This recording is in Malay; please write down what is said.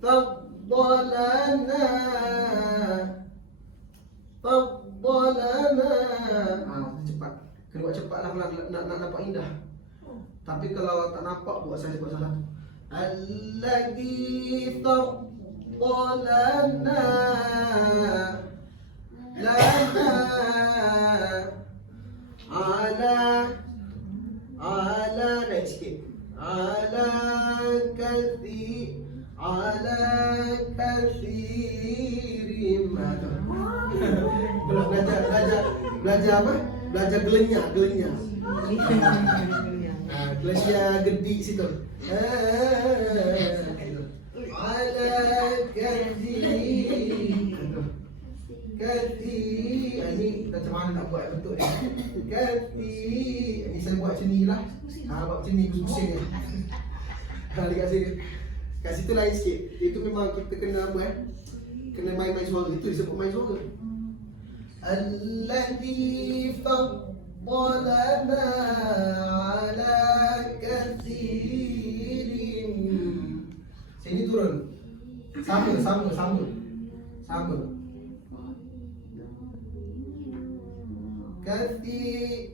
faddalana. Faddalana. Cepat. Kena buat cepat lah nak nampak indah. Tapi kalau tak nampak buat salah tu. Alladhi faddalana lana ala naik sikit. Ala kathiri ma. Kalau belajar apa? Belajar gelenya. Kelasnya gedik situ. Ala kathiri. Ini macam mana nak buat bentuk ni? Kathiri. Ini saya buat macam ni lah. Buat macam ni pusing ni. Dekat sini. Kat situ lain sikit. Itu memang kita kena apa kena main-main suara. Itu disebut main suara. Alladhi faddalana ala kathirin. Sini turun. Sama. Kathir